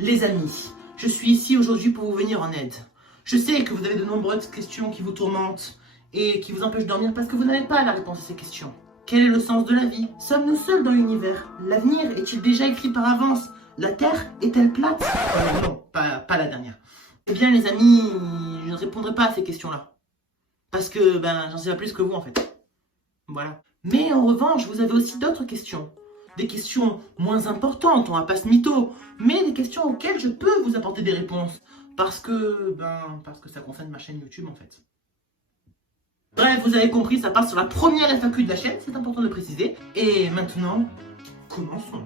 Les amis, je suis ici aujourd'hui pour vous venir en aide. Je sais que vous avez de nombreuses questions qui vous tourmentent et qui vous empêchent de dormir parce que vous n'avez pas la réponse à ces questions. Quel est le sens de la vie? Sommes-nous seuls dans l'univers? L'avenir est-il déjà écrit par avance? La Terre est-elle plate? Non, pas la dernière. Eh bien les amis, je ne répondrai pas à ces questions-là. Parce que j'en sais pas plus que vous en fait. Voilà. Mais en revanche, vous avez aussi d'autres questions. Des questions moins importantes, on va pas se mytho, mais des questions auxquelles je peux vous apporter des réponses. Parce que ça concerne ma chaîne YouTube en fait. Bref, vous avez compris, ça part sur la première FAQ de la chaîne, c'est important de le préciser. Et maintenant, commençons.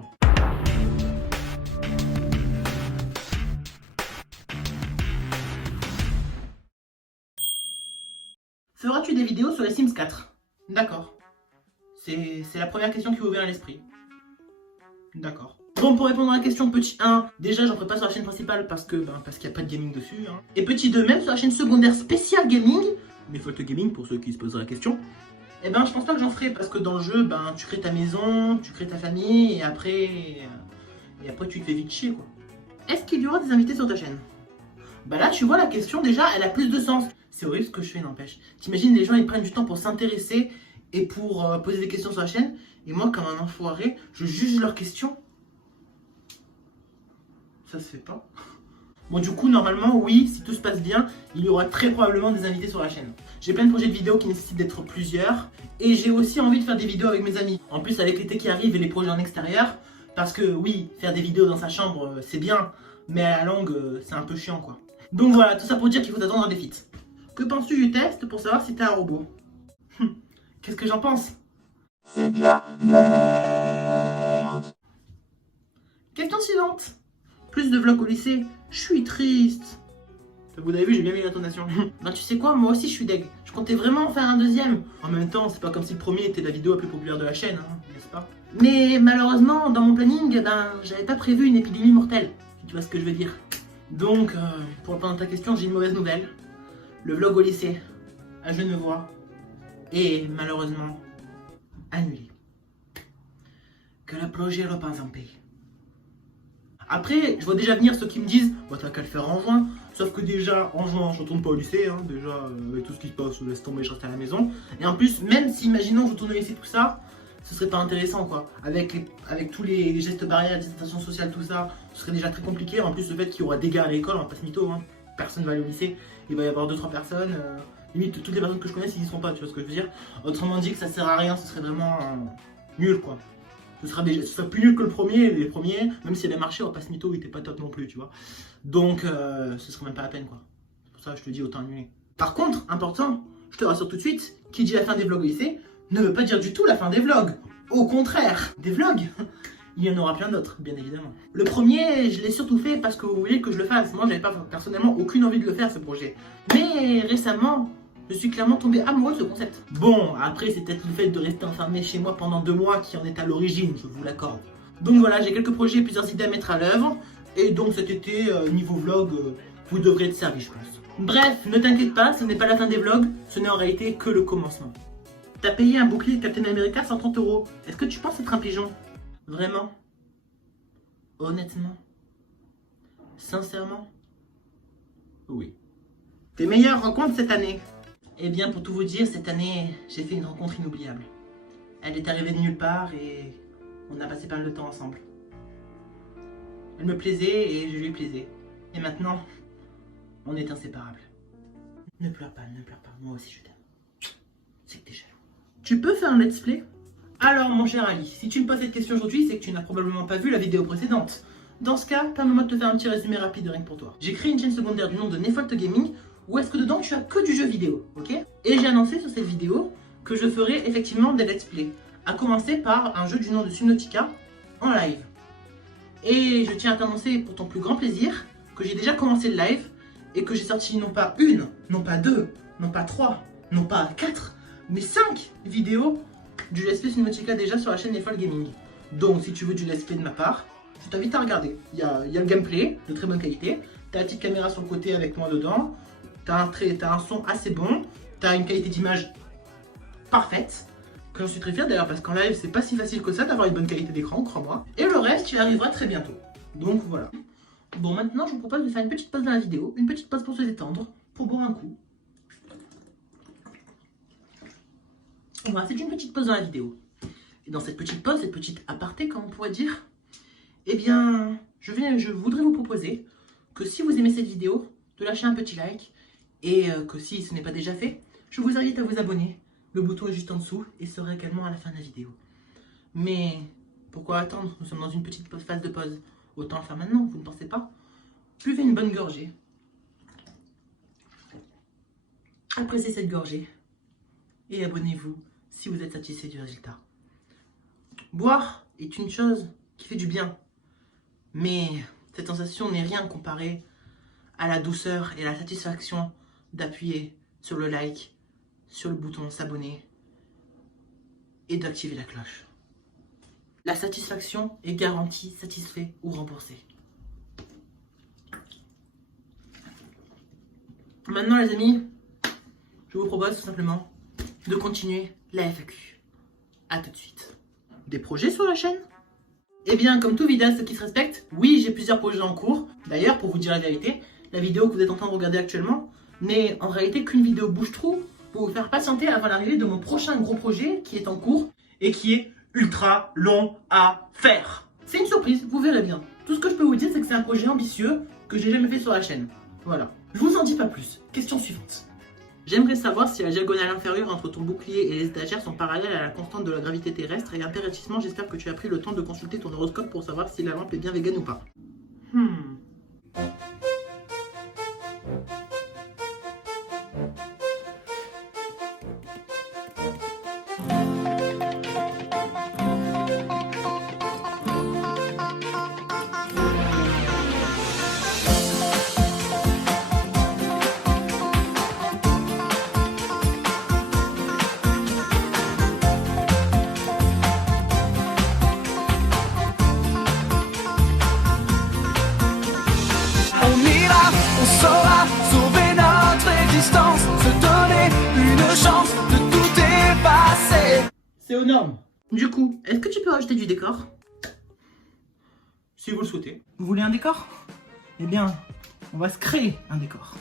Feras-tu des vidéos sur les Sims 4? D'accord. C'est la première question qui vous vient à l'esprit. D'accord. Bon, pour répondre à la question petit 1, déjà j'en ferai pas sur la chaîne principale parce qu'il n'y a pas de gaming dessus. Et petit 2, même sur la chaîne secondaire spéciale gaming, Default Gaming pour ceux qui se posent la question, je pense pas que j'en ferai parce que dans le jeu, tu crées ta maison, tu crées ta famille et après tu te fais vite chier quoi. Est-ce qu'il y aura des invités sur ta chaîne? Là tu vois la question déjà, elle a plus de sens. C'est horrible ce que je fais, n'empêche. T'imagines les gens ils prennent du temps pour s'intéresser et pour poser des questions sur la chaîne et moi comme un enfoiré, je juge leurs questions. Ça se fait pas. Bon du coup normalement oui, si tout se passe bien, il y aura très probablement des invités sur la chaîne. J'ai plein de projets de vidéos qui nécessitent d'être plusieurs et j'ai aussi envie de faire des vidéos avec mes amis. En plus avec l'été qui arrive et les projets en extérieur, parce que oui, faire des vidéos dans sa chambre c'est bien, mais à la longue c'est un peu chiant quoi. Donc voilà, tout ça pour dire qu'il faut attendre des feats. Que penses-tu du test pour savoir si t'es un robot? Qu'est-ce que j'en pense? C'est de la merde. Question suivante. Plus de vlogs au lycée, je suis triste. Vous avez vu, j'ai bien mis l'intonation. Tu sais quoi, moi aussi je suis deg. Je comptais vraiment en faire un deuxième. En même temps, c'est pas comme si le premier était la vidéo la plus populaire de la chaîne, n'est-ce pas? Mais malheureusement, dans mon planning, j'avais pas prévu une épidémie mortelle. Si tu vois ce que je veux dire. Donc, pour répondre à ta question, j'ai une mauvaise nouvelle. Le vlog au lycée, à Genevois, est malheureusement annulé. Que le projet repasse en paix. Après, je vois déjà venir ceux qui me disent t'as qu'à le faire en juin. Sauf que déjà, en juin, je retourne pas au lycée. Déjà, avec tout ce qui se passe, je laisse tomber, je reste à la maison. Et en plus, même si, imaginons, je retourne au lycée, tout ça, ce serait pas intéressant quoi. Avec tous les gestes barrières, distanciation sociale, tout ça, ce serait déjà très compliqué. En plus, le fait qu'il y aura des gars à l'école, on va pas se mytho, personne va aller au lycée. Il va y avoir 2-3 personnes. Limite, toutes les personnes que je connais, ils y sont pas, tu vois ce que je veux dire. Autrement dit, que ça sert à rien, ce serait vraiment nul quoi. Ce sera plus nul que le premier, les premiers, même si elle a marché, on va pas se mytho, il était pas top non plus, tu vois. Donc, ce serait même pas la peine, quoi. C'est pour ça que je te dis autant annuler. Par contre, important, je te rassure tout de suite, qui dit la fin des vlogs au lycée, ne veut pas dire du tout la fin des vlogs. Au contraire, des vlogs, il y en aura plein d'autres, bien évidemment. Le premier, je l'ai surtout fait parce que vous voulez que je le fasse. Moi, j'avais pas personnellement aucune envie de le faire, ce projet. Mais récemment, je suis clairement tombé amoureux de ce concept. Bon, après c'est peut-être le fait de rester enfermé chez moi pendant 2 mois qui en est à l'origine, je vous l'accorde. Donc voilà, j'ai quelques projets, plusieurs idées à mettre à l'œuvre. Et donc cet été, niveau vlog, vous devrez être servi, je pense. Bref, ne t'inquiète pas, ce n'est pas la fin des vlogs, ce n'est en réalité que le commencement. T'as payé un bouclier de Captain America 130 €. Est-ce que tu penses être un pigeon? Vraiment? Honnêtement? Sincèrement? Oui. Tes meilleures rencontres cette année? Eh bien, pour tout vous dire, cette année, j'ai fait une rencontre inoubliable. Elle est arrivée de nulle part et on a passé pas mal de temps ensemble. Elle me plaisait et je lui plaisais. Et maintenant, on est inséparables. Ne pleure pas, moi aussi je t'aime. C'est que t'es jaloux. Tu peux faire un let's play? Alors, mon cher Ali, si tu me poses cette question aujourd'hui, c'est que tu n'as probablement pas vu la vidéo précédente. Dans ce cas, permets-moi de te faire un petit résumé rapide rien que pour toi. J'ai créé une chaîne secondaire du nom de Default Gaming, où est-ce que dedans tu as que du jeu vidéo, ok? Et j'ai annoncé sur cette vidéo que je ferai effectivement des let's play, à commencer par un jeu du nom de Subnautica en live. Et je tiens à t'annoncer pour ton plus grand plaisir que j'ai déjà commencé le live et que j'ai sorti non pas une, non pas deux, non pas trois, non pas quatre, mais 5 vidéos du let's play Subnautica déjà sur la chaîne Default Gaming. Donc si tu veux du let's play de ma part, je t'invite à regarder. Il y a le gameplay de très bonne qualité, t'as la petite caméra sur le côté avec moi dedans. T'as un son assez bon, t'as une qualité d'image parfaite, que j'en suis très fier d'ailleurs parce qu'en live c'est pas si facile que ça d'avoir une bonne qualité d'écran, crois-moi. Et le reste tu y arriveras très bientôt. Donc voilà. Bon, maintenant, je vous propose de faire une petite pause dans la vidéo, une petite pause pour se détendre, pour boire un coup. Voilà, c'est une petite pause dans la vidéo. Et dans cette petite pause, cette petite aparté, comme on pourrait dire, eh bien, je voudrais vous proposer que si vous aimez cette vidéo, de lâcher un petit like, et que si ce n'est pas déjà fait, je vous invite à vous abonner. Le bouton est juste en dessous et sera également à la fin de la vidéo. Mais pourquoi attendre? Nous sommes dans une petite phase de pause. Autant le faire maintenant, vous ne pensez pas? Buvez une bonne gorgée. Appréciez cette gorgée. Et abonnez-vous si vous êtes satisfait du résultat. Boire est une chose qui fait du bien. Mais cette sensation n'est rien comparée à la douceur et la satisfaction d'appuyer sur le like, sur le bouton s'abonner et d'activer la cloche. La satisfaction est garantie, satisfait ou remboursé. Maintenant les amis, je vous propose tout simplement de continuer la FAQ. A tout de suite. Des projets sur la chaîne? Eh bien, comme tout vidéaste qui se respecte, oui, j'ai plusieurs projets en cours. D'ailleurs, pour vous dire la vérité, la vidéo que vous êtes en train de regarder actuellement n'est en réalité qu'une vidéo bouche-trou pour vous faire patienter avant l'arrivée de mon prochain gros projet qui est en cours et qui est ultra long à faire. C'est une surprise, vous verrez bien. Tout ce que je peux vous dire, c'est que c'est un projet ambitieux que j'ai jamais fait sur la chaîne. Voilà. Je vous en dis pas plus. Question suivante. J'aimerais savoir si la diagonale inférieure entre ton bouclier et les étagères sont parallèles à la constante de la gravité terrestre et impérativement j'espère que tu as pris le temps de consulter ton horoscope pour savoir si la lampe est bien végane ou pas. On saura sauver notre existence, se donner une chance de tout effacer. C'est aux normes. Du coup, est-ce que tu peux rajouter du décor? Si vous le souhaitez. Vous voulez un décor? Eh bien, on va se créer un décor.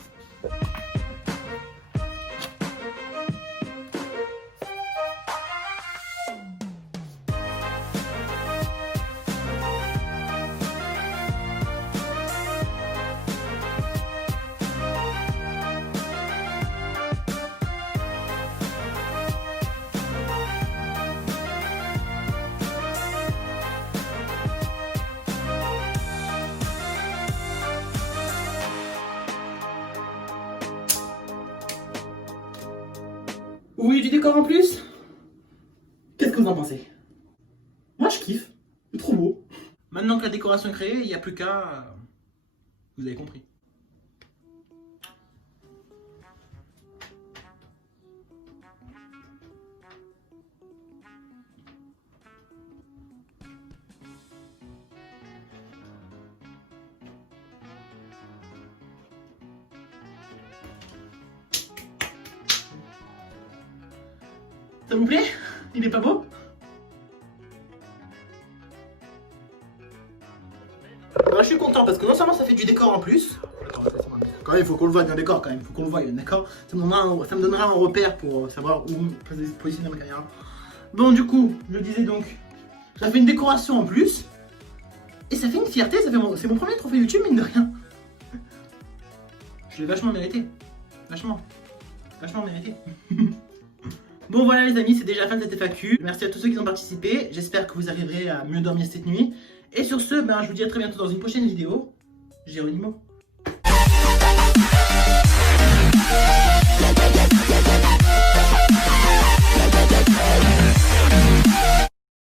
Vous voulez du décor en plus? Qu'est-ce que vous en pensez? Moi je kiffe, c'est trop beau. Maintenant que la décoration est créée, il n'y a plus qu'à... Vous avez compris. Ça vous plaît? Il est pas beau? Alors, je suis content parce que non seulement ça fait du décor en plus. Attends, quand même, il faut qu'on le voie d'un décor quand même, faut qu'on le voie, d'accord? Ça me donnera un repère pour savoir où positionner ma caméra. Bon, du coup, je disais donc, ça fait une décoration en plus. Et ça fait une fierté, c'est mon premier trophée YouTube, mine de rien. Je l'ai vachement mérité. Vachement mérité. Bon voilà les amis, c'est déjà la fin de cette FAQ. Merci à tous ceux qui ont participé. J'espère que vous arriverez à mieux dormir cette nuit. Et sur ce, je vous dis à très bientôt dans une prochaine vidéo. Géronimo.